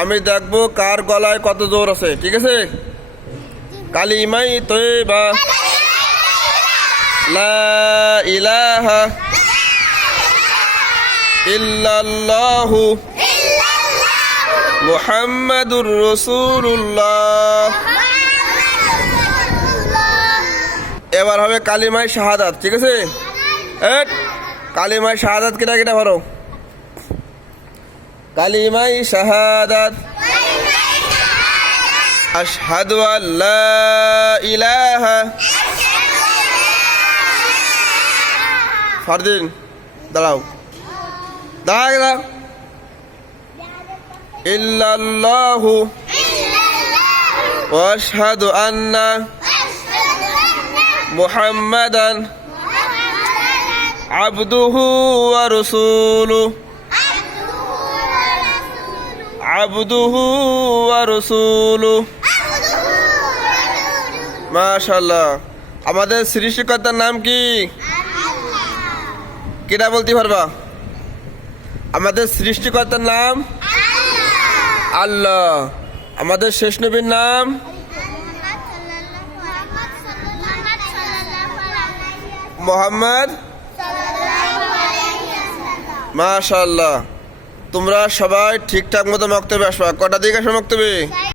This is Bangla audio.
আমি দেখবো কার গলায় কত জোর আছে, ঠিক আছে? কালিমাই তয়্যিবা লা ইলাহা ইল্লাল্লাহু মুহাম্মাদুর রাসূলুল্লাহ। এবার হবে কালিমায় শাহাদাত, ঠিক আছে? কালিমায় শাহাদাত কিনা কিনা ধরো। কালিমায় শাহাদাত আশহাদু আল্লা ইলাহা ফারদিন দাঁড়াও দাঁড়াও ইল্লাল্লাহু ওয়া আশহাদু আন্না মুহাম্মাদান আবদুহু ওয়া রাসূলুহু আবদুহু ওয়া রাসূলুহু। মাশাআল্লাহ। আমাদের সৃষ্টিকর্তার নাম কি? কেটা বলতে পারবা? আমাদের সৃষ্টিকর্তার নাম আল্লাহ। আমাদের শেষ নবীর নাম মুহাম্মদ। মাশাআল্লাহ। তোমরা সবাই ঠিকঠাক মতো মক্তবে আসবা। কটা দিকে আসবা মক্তবে?